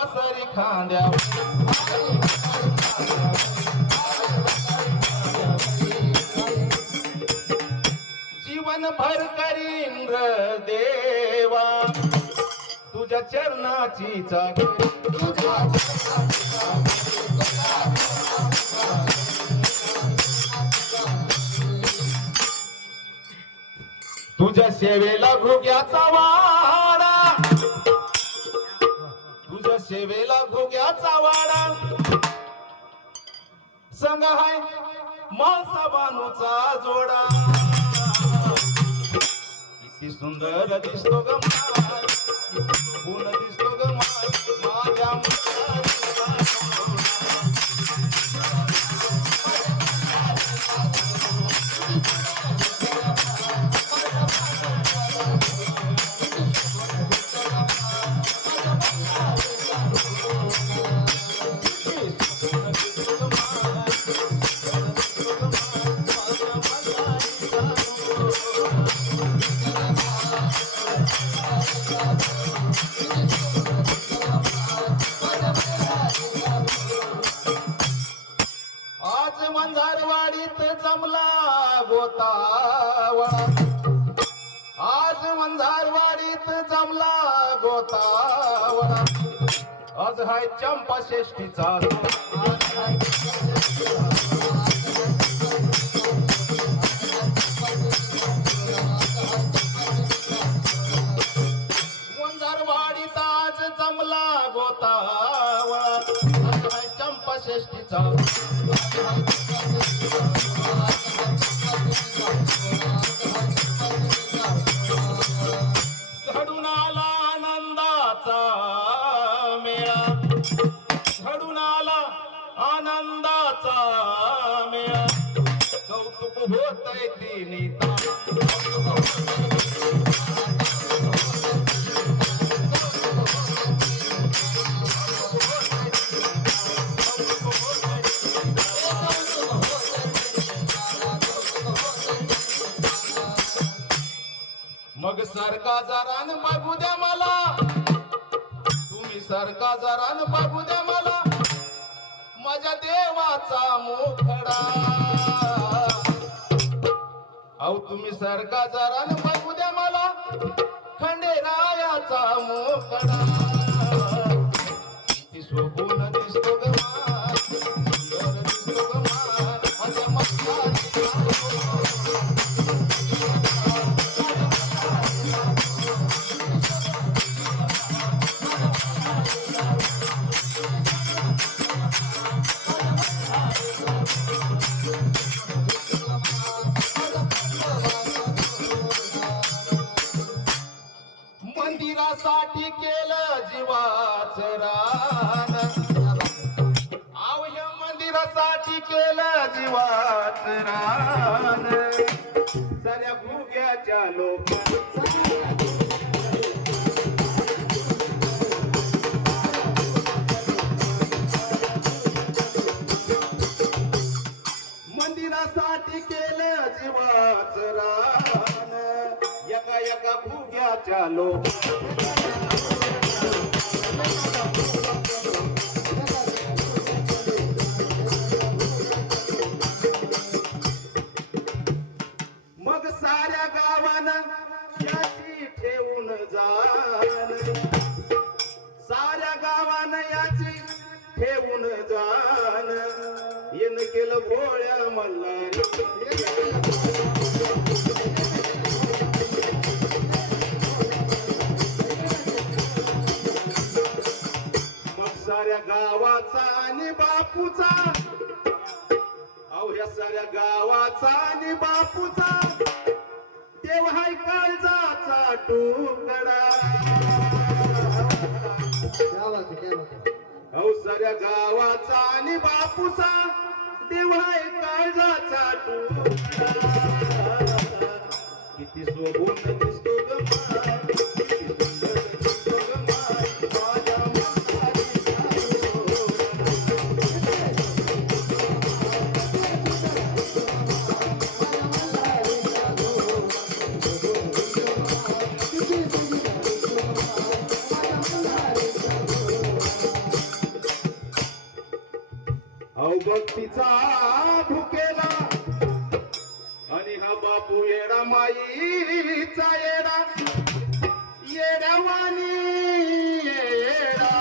बसरी जीवन भर करीन देवा. तुझ्या चरणाची जागे तुझ्या सेवेला घुग्याचा वा सेवेला घोग्याचा वाडा. संग हाय मासा बानूचा जोडा. किती सुंदर दिसतो ग गुण दिसतो ग माय. आज मंदारवाडीत जमला गोतावळा. आज मंदारवाडीत जमला गोतावळा. आज हाय चंपा शेष्टीचा मंदारवाडीत आज जमला गोतावळा. घडून आला आनंदाचा मेळा. घडून आला आनंदाचा मेळा. कौतुक होतय तिन्ही. मग सरका जरान बघू द्या मला. तुम्ही सरका जरान बघू द्या मला. माझ्या देवाचा मोखडा. अहो तुम्ही सरका जरान बघू द्या मला. खंडेरायाचा मोखडा. किती शोभून दिसतो ग. मंदिरासाठी केलं जीवाच रान. आव मंदिरासाठी केलं जीवाच रान. सऱ्या भुग्याच्या लोक मंदिरासाठी केलं जीवाच रान. एका एका भुग्याच्या मग साऱ्या गावानं याची ठेवून जाण. साऱ्या गावानं याची ठेवून जाण. येन केलं भोळ्या मल्हारी. बापूचा. अहो या गावाचा आणि बापूचा. देव हाय काळजाचा तुकडा क्या बात साऱ्या गावाचा आणि बापूचा. काळजाचा किती दिसतो ग भक्तीचा भुकेला. आणि हा बापू येडा माईचा येडा. येड्यावानी येडा.